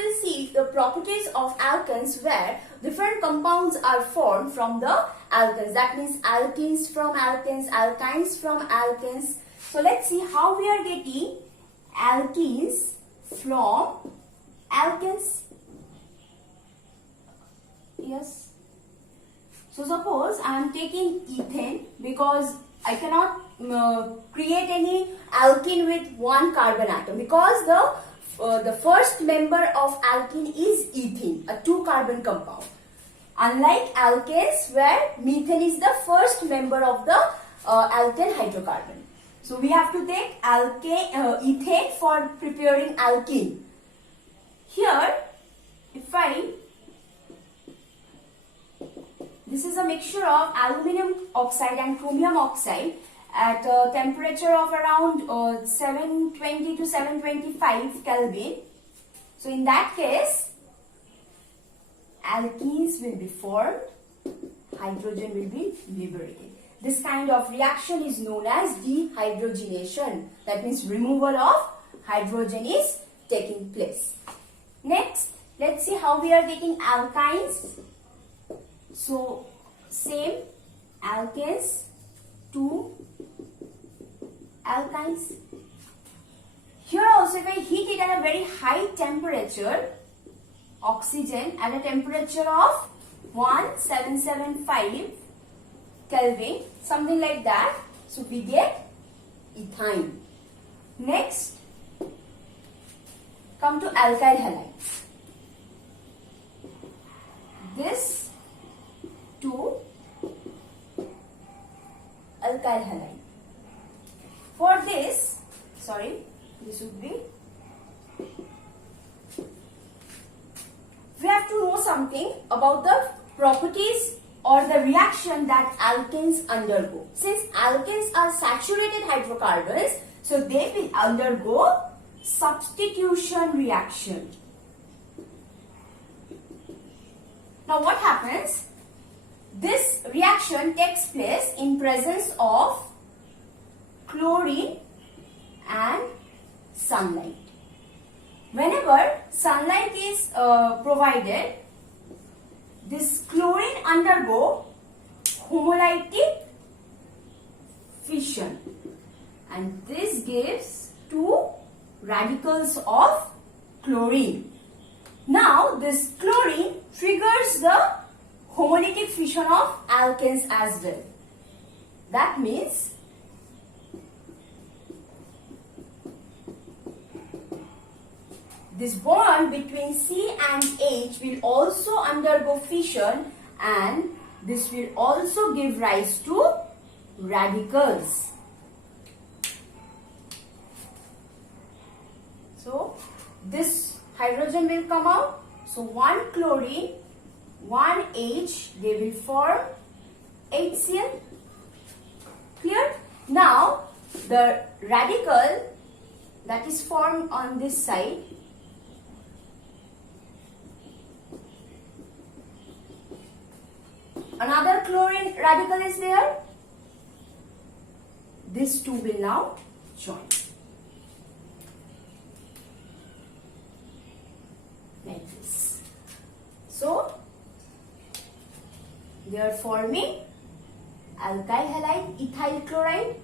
will see the properties of alkanes where different compounds are formed from the alkanes. That means alkenes from alkanes, alkynes from alkanes. So let's see how we are getting alkenes from alkanes. Yes. So suppose I am taking ethane because I cannot create any alkene with one carbon atom because the first member of alkene is ethene, a 2-carbon compound. Unlike alkanes where methane is the first member of the alkane hydrocarbon. So we have to take ethane for preparing alkene. Here, this is a mixture of aluminum oxide and chromium oxide at a temperature of around 720 to 725 Kelvin. So in that case, alkenes will be formed, hydrogen will be liberated. This kind of reaction is known as dehydrogenation. That means removal of hydrogen is taking place. Next, let's see how we are taking alkynes. So, same alkanes to alkynes. Here also if I heat it at a very high temperature, oxygen at a temperature of 1775 Kelvin, something like that. So, we get ethyne. Next, come to alkyl halides. This to alkyl halide. For this, this would be, we have to know something about the properties or the reaction that alkanes undergo. Since alkanes are saturated hydrocarbons, so they will undergo substitution reaction. Now what happens? This reaction takes place in presence of chlorine and sunlight. Whenever sunlight is provided, this chlorine undergo homolytic fission and this gives 2 radicals of chlorine. Now this chlorine triggers the homolytic fission of alkanes as well. That means this bond between C and H will also undergo fission and this will also give rise to radicals. So this hydrogen will come out. So 1 chlorine, 1 H, they will form HCl. Clear? Now the radical that is formed on this side, another chlorine radical is there. These two will now join. Like this. So, they are forming alkyl halide, ethyl chloride.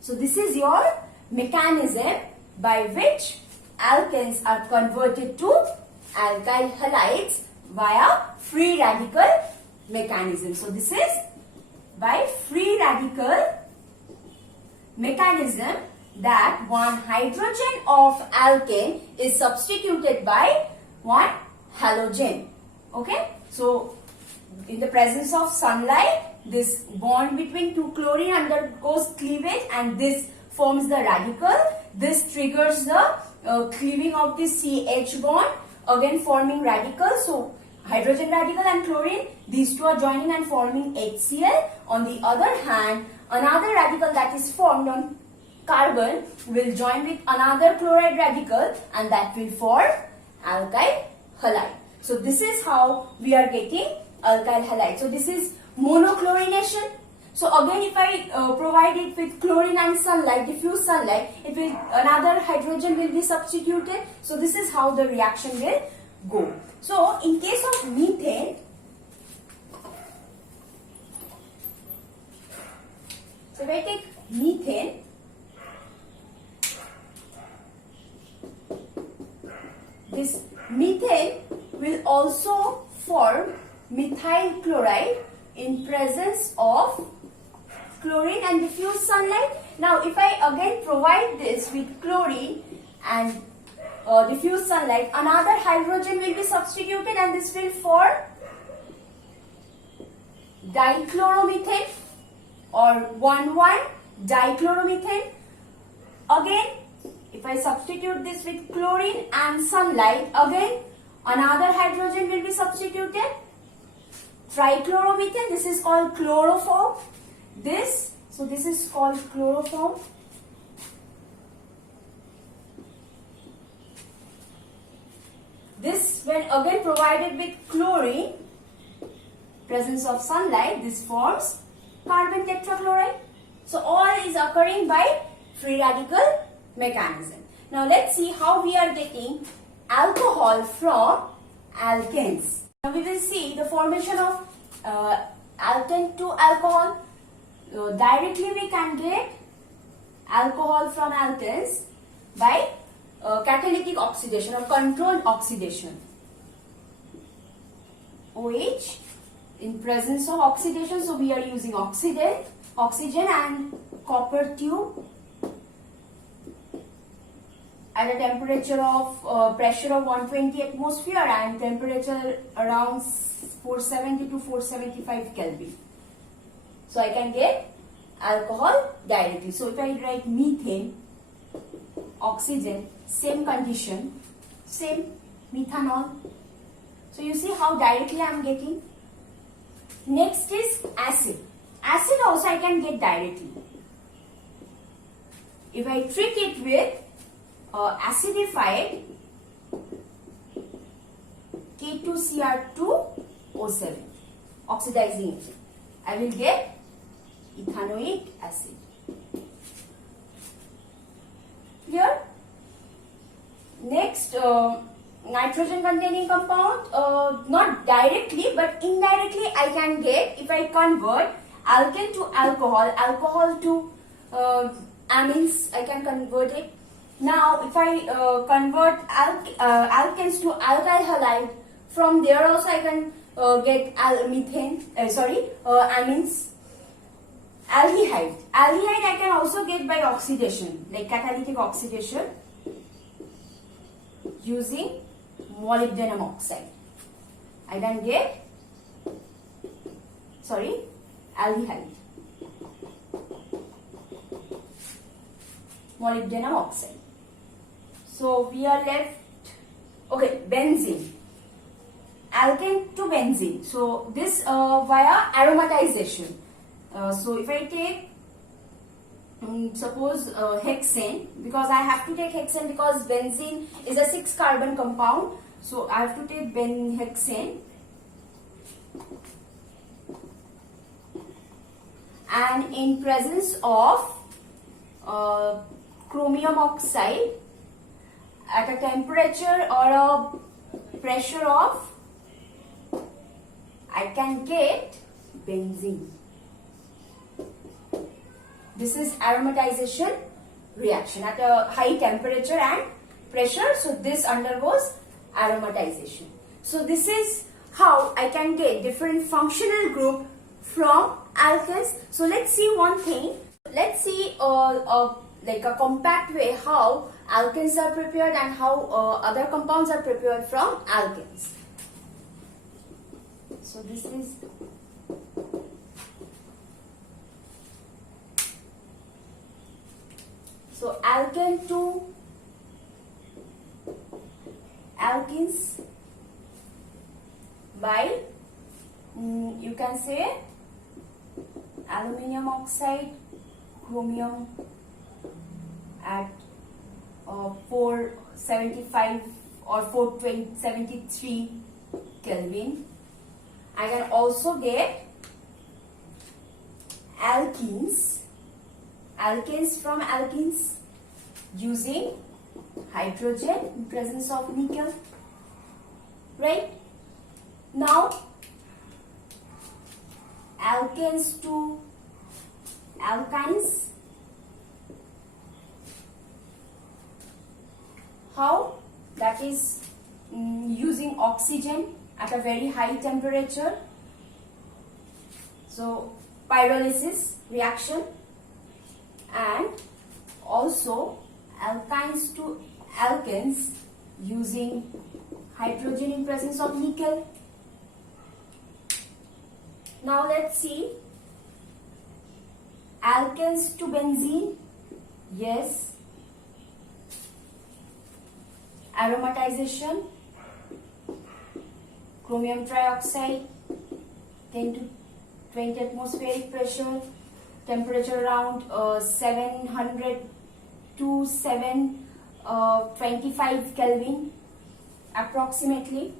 So, this is your mechanism by which alkanes are converted to alkyl halides via free radical mechanism. So, this is by free radical mechanism that one hydrogen of alkane is substituted by one halogen. Okay. So, in the presence of sunlight, this bond between 2 chlorine undergoes cleavage and this forms the radical. This triggers the cleaving of the CH bond, again forming radical. So, hydrogen radical and chlorine, these two are joining and forming HCl. On the other hand, another radical that is formed on carbon will join with another chloride radical and that will form alkyl halide. So, this is how we are getting alkyl halide. So, this is monochlorination. So again, if I provide it with chlorine and sunlight, diffuse sunlight, it will, another hydrogen will be substituted. So this is how the reaction will go. So in case of methane, so if I take methane, this methane will also form methyl chloride in presence of chlorine and diffuse sunlight. Now if I again provide this with chlorine and diffuse sunlight, another hydrogen will be substituted and this will form dichloromethane or 1,1-dichloromethane. Again, if I substitute this with chlorine and sunlight, again another hydrogen will be substituted. Trichloromethane, this is called chloroform. This is called chloroform. This, when again provided with chlorine, presence of sunlight, this forms carbon tetrachloride. So all is occurring by free radical mechanism. Now let's see how we are getting alcohol from alkanes. Now we will see the formation of alkane to alcohol. Directly we can get alcohol from alkanes by catalytic oxidation or controlled oxidation. OH in presence of oxidation, so we are using oxygen and copper tube at a temperature of pressure of 120 atmosphere and temperature around 470 to 475 Kelvin. So I can get alcohol directly. So if I write methane, oxygen, same condition, same methanol. So you see how directly I am getting. Next is acid. Acid also I can get directly. If I treat it with acidified K2Cr2O7, oxidizing it, I will get ethanoic acid. Here, next nitrogen containing compound, not directly but indirectly I can get if I convert alkane to alcohol, alcohol to amines, I can convert it. Now if I convert alkanes to alkyl halide, from there also I can get amines. Aldehyde. Aldehyde I can also get by oxidation, like catalytic oxidation using molybdenum oxide. I can get aldehyde, molybdenum oxide. So we are left, okay, benzene, alkane to benzene. So this via aromatization. So if I take suppose hexane, because I have to take hexane because benzene is a 6 carbon compound, so I have to take hexane, and in presence of chromium oxide at a temperature or a pressure of, I can get benzene. This is aromatization reaction at a high temperature and pressure. So this undergoes aromatization. So this is how I can get different functional group from alkanes. So let's see one thing. Let's see like a compact way how alkanes are prepared and how other compounds are prepared from alkanes. So this is alkane to alkenes by you can say aluminium oxide, chromium at 475 or 473 Kelvin. I can also get alkanes from alkenes using hydrogen in presence of nickel, right? Now alkanes to alkynes. How? That is using oxygen at a very high temperature. So pyrolysis reaction, and also alkynes to alkanes using hydrogen in presence of nickel. Now let's see alkanes to benzene. Yes, aromatization, chromium trioxide, 10 to 20 atmospheric pressure, temperature around 700 to 725 Kelvin approximately.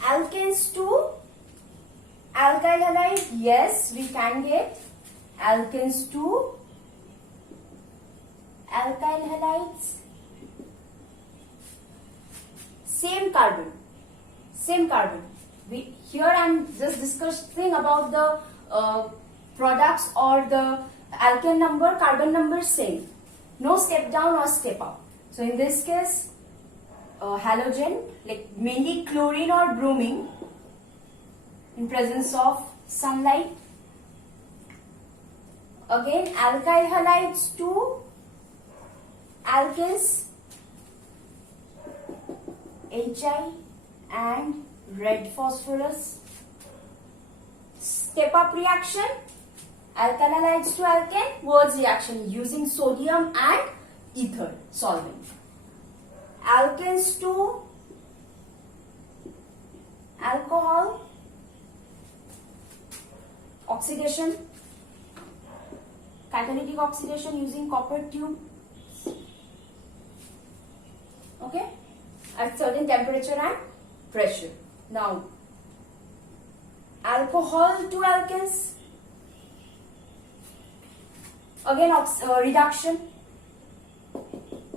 Alkanes to alkyl halide. Yes, we can get alkanes to alkyl halides. Same carbon. Here I am just discussing about the products or the alkane number, carbon number same. No step down or step up. So in this case, halogen, like mainly chlorine or bromine in presence of sunlight. Again, alkyl halides to alkanes, HI and red phosphorus. Step up reaction, alkyl halides to alkane, Wurtz reaction using sodium and ether solvent. Alkanes to alcohol, oxidation, catalytic oxidation using copper tube. Okay, at certain temperature and pressure. Now, alcohol to alkanes, again reduction,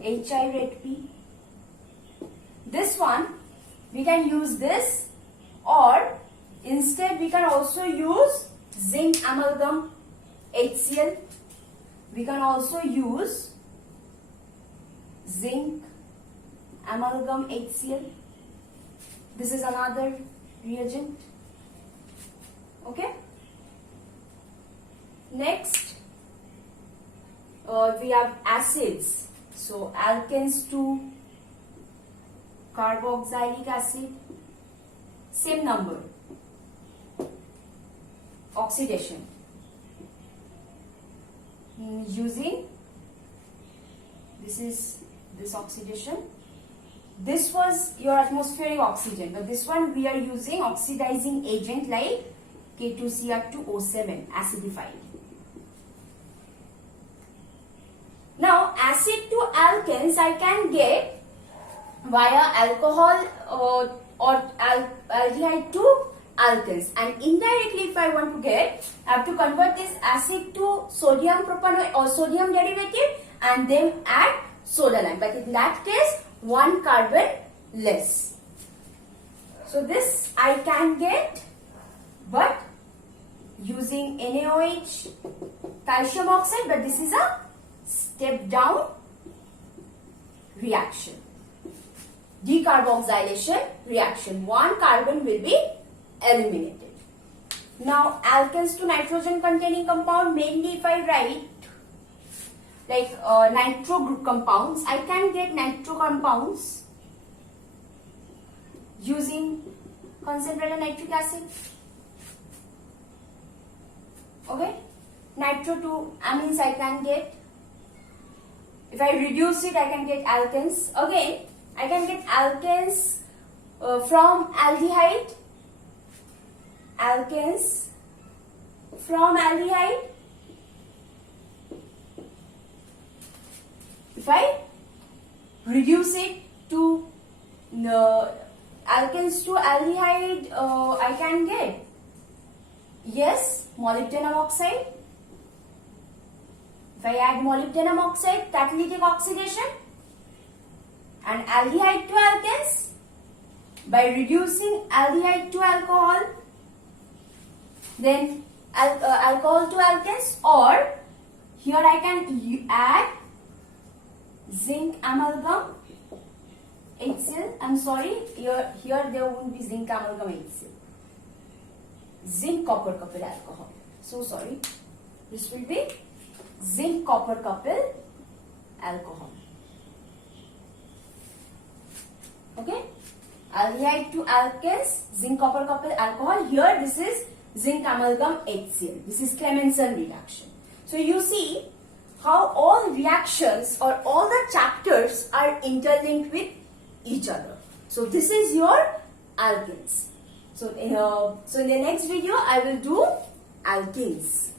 HI red P. This one we can use this, or instead we can also use zinc amalgam HCl. We can also use zinc amalgam HCl. This is another reagent. Okay. Next, we have acids. So alkanes to carboxylic acid, same number. Oxidation using this oxidation. This was your atmospheric oxygen, but this one we are using oxidizing agent like K2Cr2O7 acidified. Now acid to alkanes I can get via alcohol or aldehyde to alkanes, and indirectly if I want to get, I have to convert this acid to sodium propanoate or sodium derivative and then add soda lime, but in that case one carbon less. So this I can get, but using NaOH calcium oxide, but this is a step down reaction, decarboxylation reaction. One carbon will be eliminated. Now alkanes to nitrogen containing compound, mainly if I write like nitro group compounds, I can get nitro compounds using concentrated nitric acid. Okay, nitro to amines I can get. If I reduce it, I can get alkanes. Again, I can get alkanes from aldehyde. Alkanes from aldehyde. If I reduce it to alkanes to aldehyde, I can get Yes, molybdenum oxide. If I add molybdenum oxide, catalytic oxidation. And aldehyde to alkanes, by reducing aldehyde to alcohol, then alcohol to alkanes, or here I can add zinc amalgam HCl. I'm sorry, here there won't be zinc amalgam HCl. Zinc copper coupled alcohol. So sorry. This will be zinc copper coupled alcohol. Okay. Aldehyde to alkanes, zinc copper coupled alcohol. Here this is zinc amalgam HCl. This is Clemmensen reaction. So you see how all reactions or all the chapters are interlinked with each other. So this is your alkenes. So in the next video I will do alkenes.